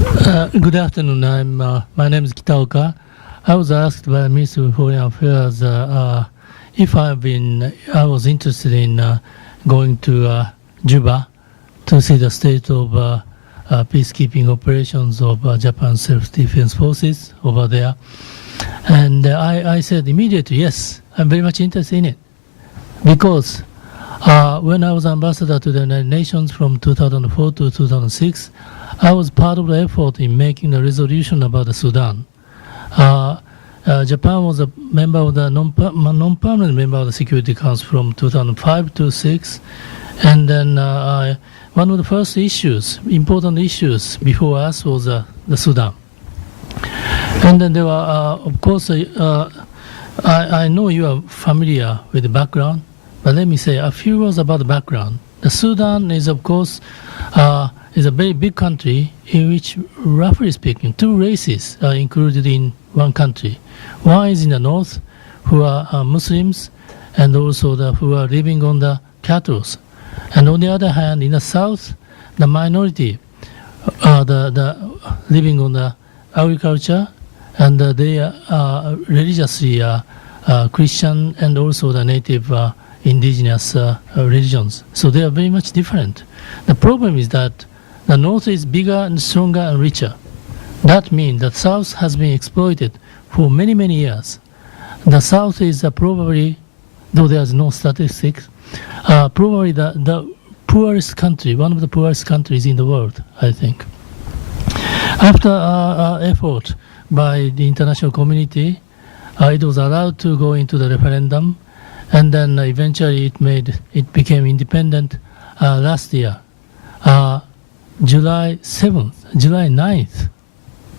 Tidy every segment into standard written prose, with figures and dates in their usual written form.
Good afternoon. My name is Kitaoka. I was asked by the Ministry of Foreign Affairs if I was interested in going to Juba to see the state of peacekeeping operations of Japan's self-defense forces over there. And I said immediately, yes, I'm very much interested in it. Because when I was ambassador to the United Nations from 2004 to 2006, I was part of the effort in making a resolution about the Sudan. Japan was a member of the non-permanent member of the Security Council from 2005 to 2006. And then one of the first issues, important issues before us was the Sudan. And then there were, of course, I know you are familiar with the background, but let me say a few words about the background. The Sudan is, of course, is a very big country in which, roughly speaking, two races are included in one country. One is in the north, who are Muslims, and also who are living on the cattle. And on the other hand, in the south, the minority, the living on the agriculture, and they are religiously Christian and also the native indigenous religions. So they are very much different. The problem is that the north is bigger and stronger and richer. That means the south has been exploited for many, many years. The south is probably, though there's no statistics, probably the poorest country, one of the poorest countries in the world, I think. After effort by the international community, it was allowed to go into the referendum, and then eventually it became independent last year, July 7th, July 9th.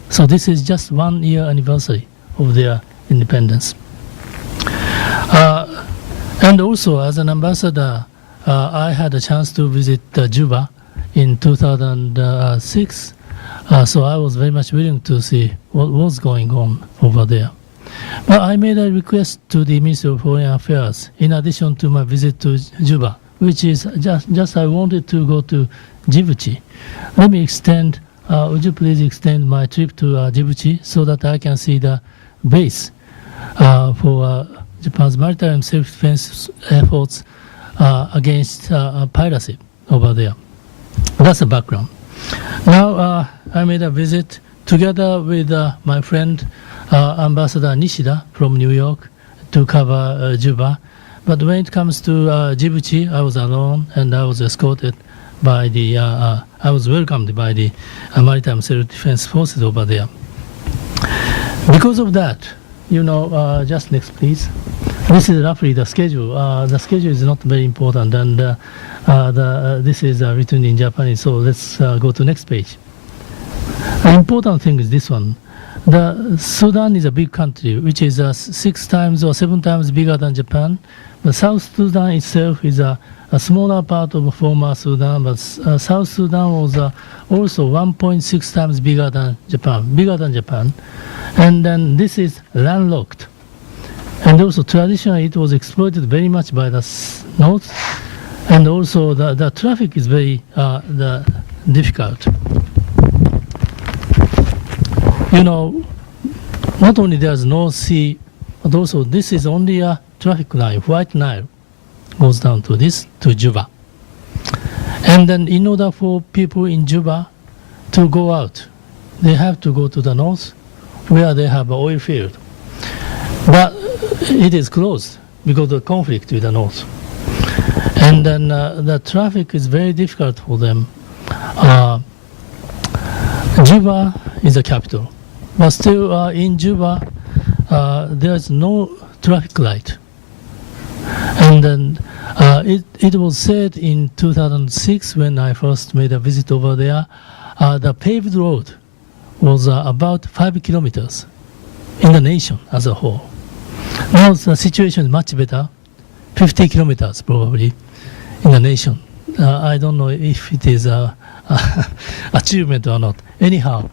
So this is just 1 year anniversary of their independence. And also, as an ambassador, I had a chance to visit Juba in 2006. So I was very much willing to see what was going on over there. But I made a request to the Ministry of Foreign Affairs, in addition to my visit to Juba, which is just I wanted to go to Djibouti. Let me extend, would you please extend my trip to Djibouti so that I can see the base for Japan's maritime self-defense efforts against piracy over there. That's the background. Now I made a visit together with my friend Ambassador Nishida from New York to cover Juba. But when it comes to Djibouti, I was alone and I was escorted by I was welcomed by the maritime self-defense forces over there. Because of that, just next please. This is roughly the schedule. The schedule is not very important, and this is written in Japanese, so let's go to next page. The important thing is this one. The Sudan is a big country, which is 6 times or 7 times bigger than Japan. But South Sudan itself is a smaller part of former Sudan, but South Sudan was also 1.6 times bigger than Japan. And then this is landlocked. And also traditionally it was exploited very much by the north, and also the traffic is very difficult. Not only there's North Sea, but also this is only a traffic line, White Nile goes down to Juba. And then in order for people in Juba to go out, they have to go to the north where they have an oil field. But it is closed because of the conflict with the north. And then the traffic is very difficult for them. Juba is the capital. But still in Juba, there is no traffic light. And then it was said in 2006 when I first made a visit over there, the paved road was about 5 kilometers in the nation as a whole. Now the situation is much better, 50 kilometers probably in the nation. I don't know if it is an achievement or not. Anyhow,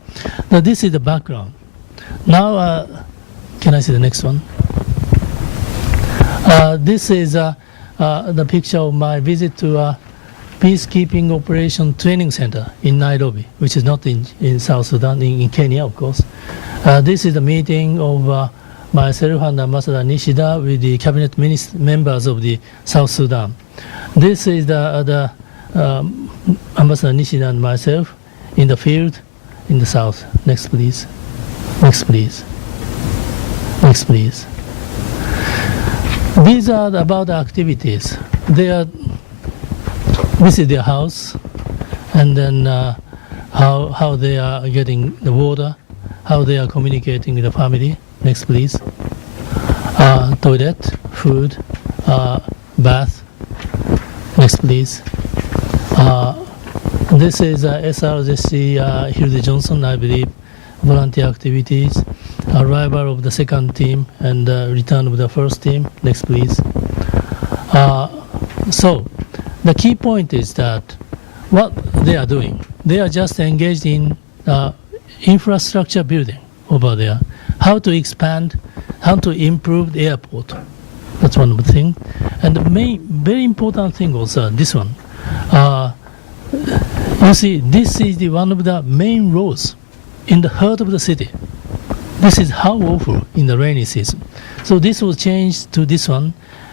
this is the background. Now, can I see the next one? This is the picture of my visit to peacekeeping operation training center in Nairobi, which is not in South Sudan, in Kenya, of course. This is a meeting of myself and Ambassador Nishida with the cabinet members of the South Sudan. This is the Ambassador Nishida and myself in the field in the south. Next, please. Next, please. Next, please. These are about the activities. This is their house, and then how they are getting the water, how they are communicating with the family. Next, please. Toilet, food, bath. Next, please. This is SRJC Hilde Johnson, I believe, volunteer activities, arrival of the second team and return of the first team. Next, please. So, the key point is that what they are doing, they are just engaged in infrastructure building over there. How to expand, how to improve the airport. That's one of the things. And the very important thing also, this one. You see, this is one of the main roads in the heart of the city. This is how awful in the rainy season. So this was changed to this one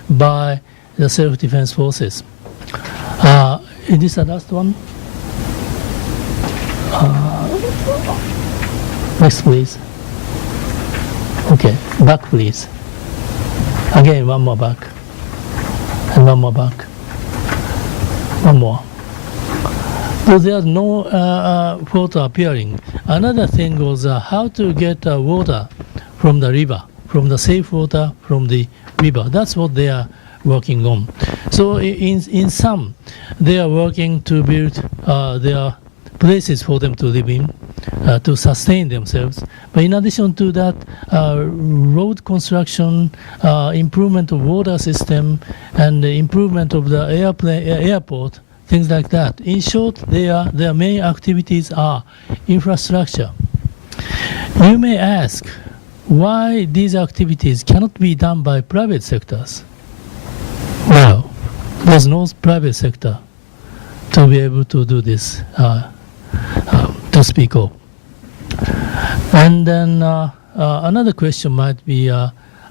by the self-defense forces. Is this the last one? Next, please. Okay, back, please. Again, one more back. And one more back. One more. So there's no photo appearing. Another thing was how to get water from the river, from the safe water from the river. That's what they are working on. So in some, they are working to build their places for them to live in, to sustain themselves. But in addition to that, road construction, improvement of water system, and the improvement of the airport, things like that. In short, their main activities are infrastructure. You may ask why these activities cannot be done by private sectors. Well, there's no private sector to be able to do this, to speak of. And then another question might be,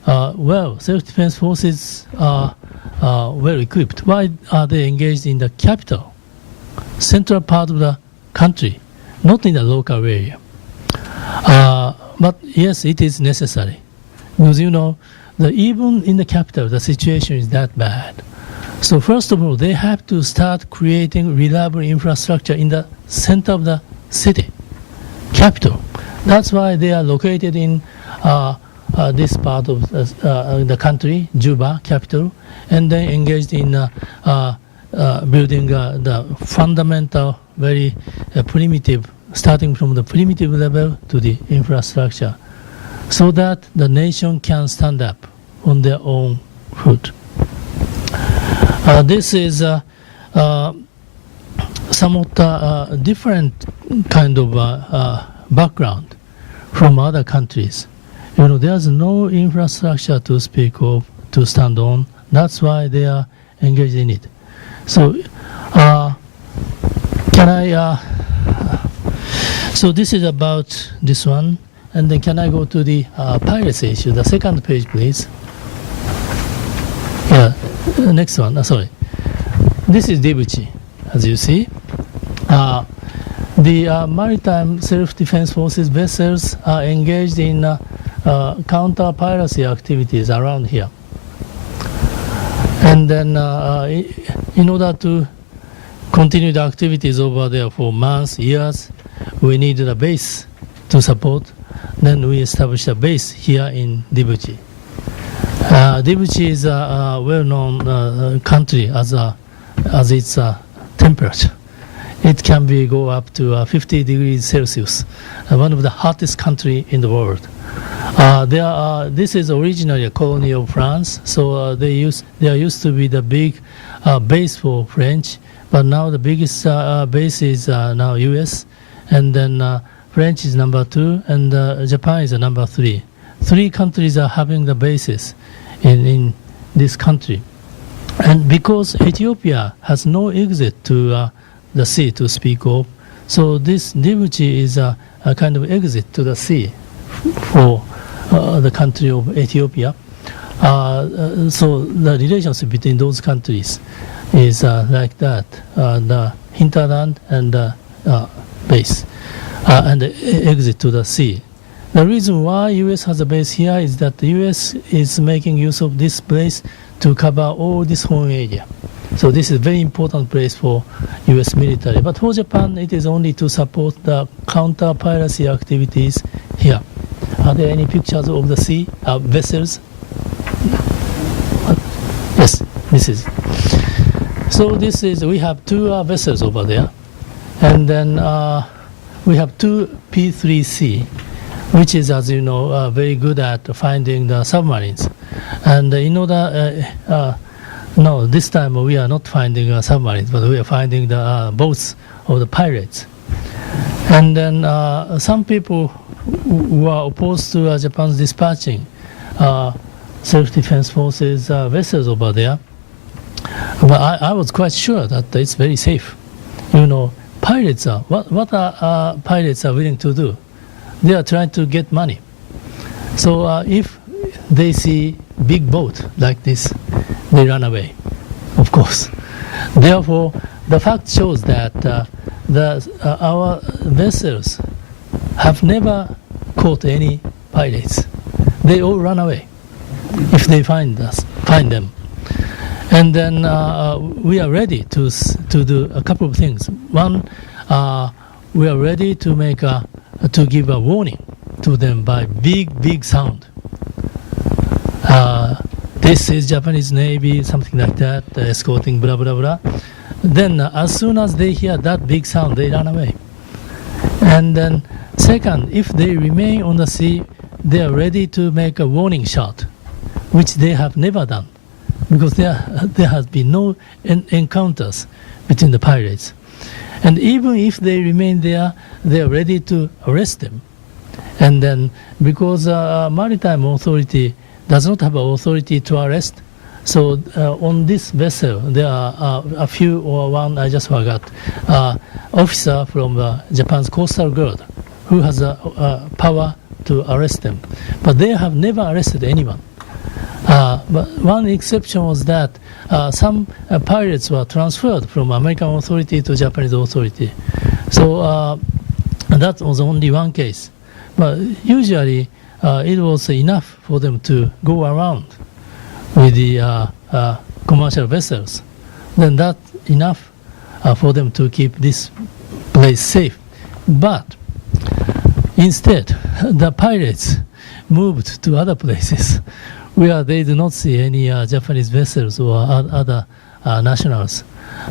well, self-defense forces are well equipped. Why are they engaged in the capital, central part of the country, not in the local area? But yes, it is necessary. Because you know, even in the capital, the situation is that bad. So first of all, they have to start creating reliable infrastructure in the center of the city, capital. That's why they are located in this part of the country, Juba, capital, and then engaged in building the fundamental, very primitive, starting from the primitive level to the infrastructure, so that the nation can stand up on their own foot. This is somewhat different kind of background from other countries. You know, there's no infrastructure to speak of, to stand on. That's why they are engaged in it. So, so this is about this one. And then can I go to the piracy issue? The second page, please. Yeah, next one. Sorry. This is Djibouti, as you see. The maritime self-defense forces vessels are engaged in counter-piracy activities around here. And then in order to continue the activities over there for months, years, we needed a base to support. Then we established a base here in Djibouti. Djibouti is a well-known country as its temperature. It can go up to 50 degrees Celsius, one of the hottest country in the world. This is originally a colony of France, so there used to be the big base for French, but now the biggest base is now U.S., and then French is number 2, and Japan is number 3. 3 countries are having the bases in this country. And because Ethiopia has no exit to the sea to speak of, so this Djibouti is a kind of exit to the sea for the country of Ethiopia. So the relationship between those countries is like that, the hinterland and the base, and the exit to the sea. The reason why U.S. has a base here is that the U.S. is making use of this place to cover all this whole area. So this is a very important place for U.S. military. But for Japan, it is only to support the counter-piracy activities here. Are there any pictures of the sea vessels? Yes, this is. So this is, we have two vessels over there. And then we have two P3C, which is, as you know, very good at finding the submarines. And in order, no, this time we are not finding submarines, but we are finding the boats of the pirates. And then some people who are opposed to Japan's dispatching self-defense forces vessels over there, but I was quite sure that it's very safe. You know, pirates are, what are pirates are willing to do? They are trying to get money. So if they see big boat like this, they run away, of course. Therefore, the fact shows that our vessels have never caught any pirates. They all run away if they find them. And then we are ready to do a couple of things. One, we are ready to give a warning to them by big sound. This is Japanese Navy, something like that, escorting, blah, blah, blah. Then as soon as they hear that big sound, they run away. And then second, if they remain on the sea, they are ready to make a warning shot, which they have never done, because there has been no encounters between the pirates. And even if they remain there, they are ready to arrest them. And then because maritime authority does not have authority to arrest, so on this vessel there are a few, or one I just forgot, officer from Japan's Coastal Guard who has power to arrest them. But they have never arrested anyone. But one exception was that some pirates were transferred from American authority to Japanese authority. So that was only one case. But usually it was enough for them to go around with the commercial vessels. Then that's enough for them to keep this place safe. But instead, the pirates moved to other places where they do not see any Japanese vessels or other nationals.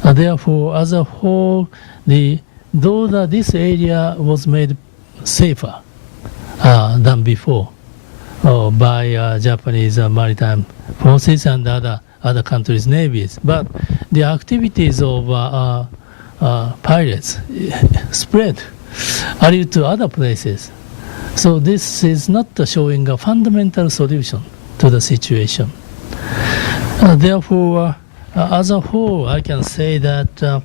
Therefore, as a whole, though this area was made safer than before by Japanese maritime forces and other countries' navies, but the activities of pirates spread to other places. So this is not showing a fundamental solution to the situation. Therefore, as a whole, I can say that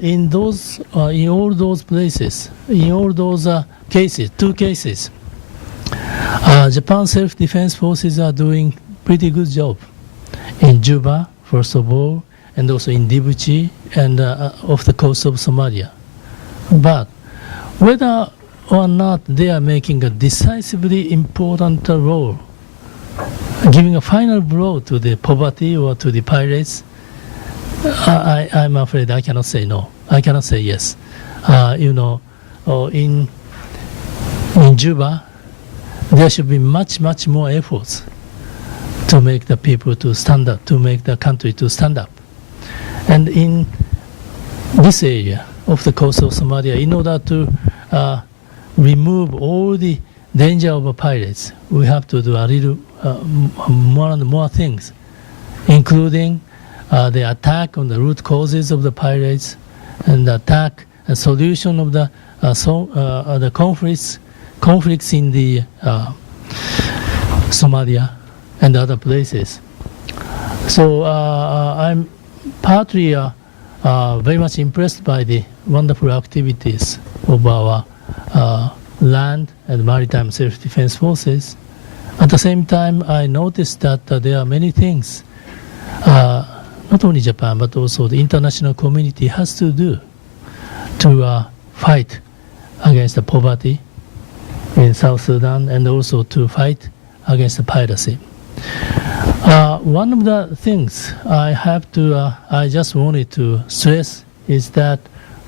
in all those places, in all those cases, two cases, Japan's self-defense forces are doing pretty good job. In Juba, first of all, and also in Djibouti and off the coast of Somalia. But whether or not they are making a decisively important role, giving a final blow to the poverty or to the pirates, I'm afraid I cannot say no. I cannot say yes. In Juba, there should be much more efforts to make the people to stand up, to make the country to stand up. And in this area of the coast of Somalia, in order to remove all the danger of pirates, we have to do a little more and more things, including the attack on the root causes of the pirates and the attack and solution of the conflicts in the Somalia and other places. So I'm partly very much impressed by the wonderful activities of our land and maritime self-defense forces. At the same time, I noticed that there are many things, not only Japan, but also the international community has to do to fight against the poverty in South Sudan and also to fight against the piracy. One of the things I just wanted to stress is that,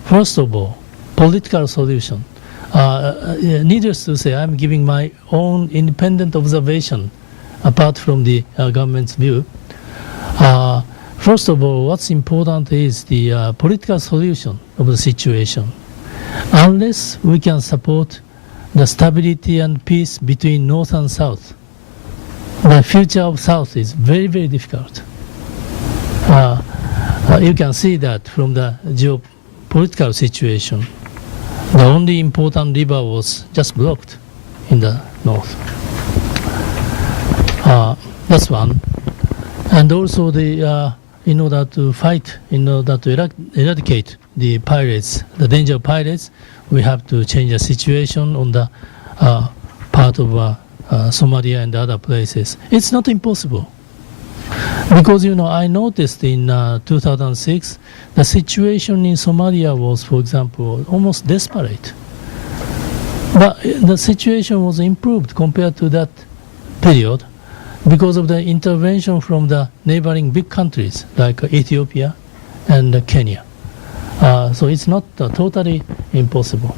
first of all, political solution. Needless to say, I'm giving my own independent observation apart from the government's view. First of all, what's important is the political solution of the situation. Unless we can support the stability and peace between North and South, the future of South is very, very difficult. You can see that from the geopolitical situation. The only important river was just blocked in the north. That's one. And also, in order to fight, in order to eradicate the pirates, the danger of pirates, we have to change the situation on the part of Somalia and other places. It's not impossible. Because, I noticed in 2006, the situation in Somalia was, for example, almost desperate. But the situation was improved compared to that period because of the intervention from the neighboring big countries like Ethiopia and Kenya. So it's not totally impossible.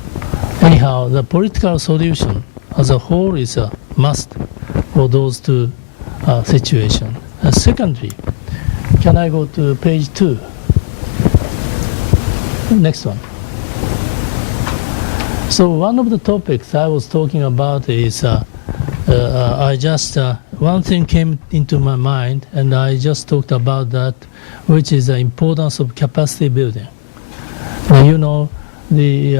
Anyhow, the political solution as a whole is a must for those two situations. Secondly, can I go to page 2? Next one. So one of the topics I was talking about is one thing came into my mind, and I just talked about that, which is the importance of capacity building.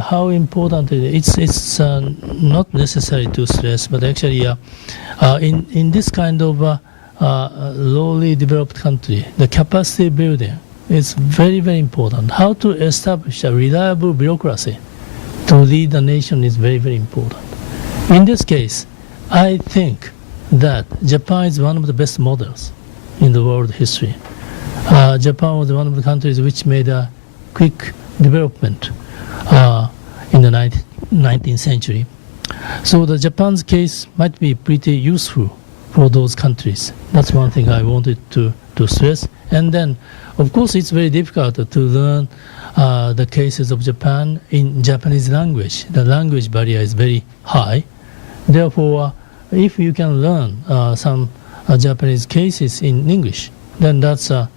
How important it is. It's not necessary to stress, but actually, in this kind of lowly developed country, the capacity building is very, very important. How to establish a reliable bureaucracy to lead the nation is very, very important. In this case, I think that Japan is one of the best models in the world history. Japan was one of the countries which made a quick development in the 19th century. So the Japan's case might be pretty useful for those countries. That's one thing I wanted to stress. And then, of course, it's very difficult to learn the cases of Japan in Japanese language. The language barrier is very high. Therefore, if you can learn some Japanese cases in English, then that's a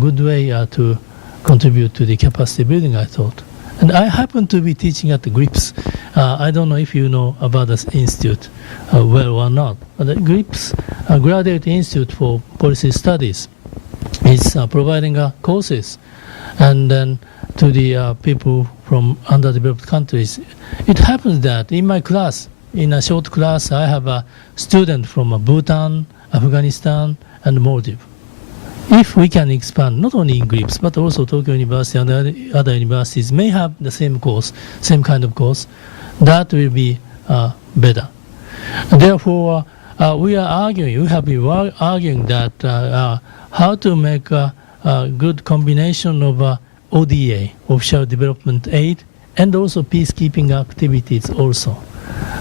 good way to contribute to the capacity building, I thought. And I happen to be teaching at the GRIPS. I don't know if you know about this institute well or not. But the GRIPS, Graduate Institute for Policy Studies, is providing courses and then to the people from underdeveloped countries. It happens that in my class, in a short class, I have a student from Bhutan, Afghanistan, and Maldives. If we can expand not only in GRIPS but also Tokyo University and other universities may have the same kind of course, that will be better. Therefore, we have been arguing that how to make a good combination of ODA, Official Development Aid, and also peacekeeping activities also.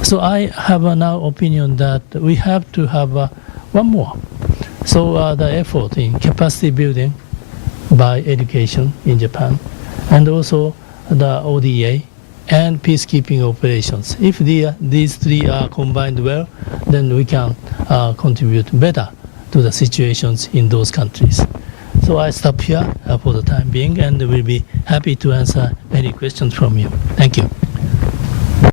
So I have now opinion that we have to have one more. So the effort in capacity building by education in Japan, and also the ODA and peacekeeping operations. If these three are combined well, then we can contribute better to the situations in those countries. So I stop here for the time being, and will be happy to answer any questions from you. Thank you.